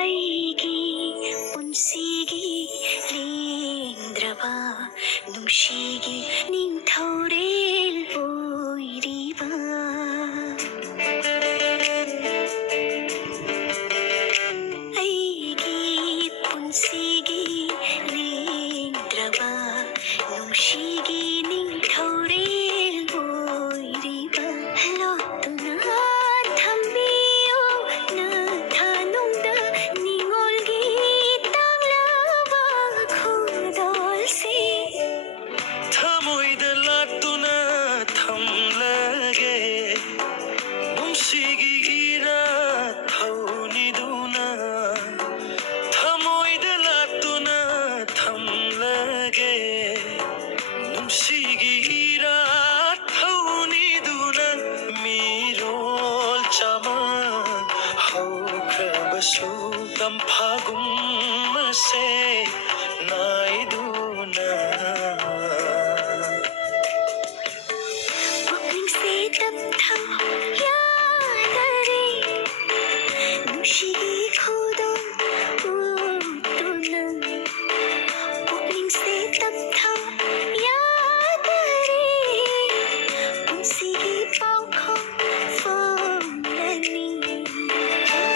ꯑꯩꯒꯤ ꯄꯨꯟꯁꯤꯒꯤ ꯂꯦꯡꯗ꯭ꯔꯕ ꯅꯨꯡꯁꯤꯒꯤ ꯅꯤꯡꯊꯧꯔꯦꯜ ꯑꯣꯏꯔꯤꯕ ꯑꯩꯒꯤ ꯄꯨꯟꯁꯤꯒꯤ ꯂꯦꯡꯗ꯭ꯔꯕ ꯅꯨꯡꯁꯤꯒꯤ ꯅꯤꯡꯊꯧꯔꯦꯜ ꯑꯣꯏꯔꯤꯕ ꯂꯣꯠꯇꯨꯅ ꯊꯝꯕꯤꯌꯨ ꯅꯊꯥꯅꯨꯡꯗ ꯅꯤꯡꯉꯣꯜꯒꯤ ꯇꯥꯡꯂꯕ ꯈꯨꯗꯣꯜꯁꯦ ꯊꯃꯣꯏꯗ ꯂꯥꯠꯇꯨꯅ ꯊꯝꯂꯒꯦ ꯅꯨꯡꯁꯤꯒꯤ ꯏꯔꯥꯠ ꯊꯧꯅꯤꯗꯨꯅ ꯊꯃꯣꯏꯗ ꯂꯥꯠꯇꯨꯅ ꯊꯝꯂꯒꯦ ꯅꯨꯡꯁꯤꯒꯤ ꯏꯔꯥꯠ ꯊꯧꯅꯤꯗꯨꯅ ꯃꯤꯔꯣꯜ ꯆꯃꯪ ꯍꯧꯈ꯭ꯔꯕꯁꯨ ꯇꯝꯐꯥꯒꯨꯝ ꯑꯁꯦ ꯅꯥꯏꯗꯨꯅ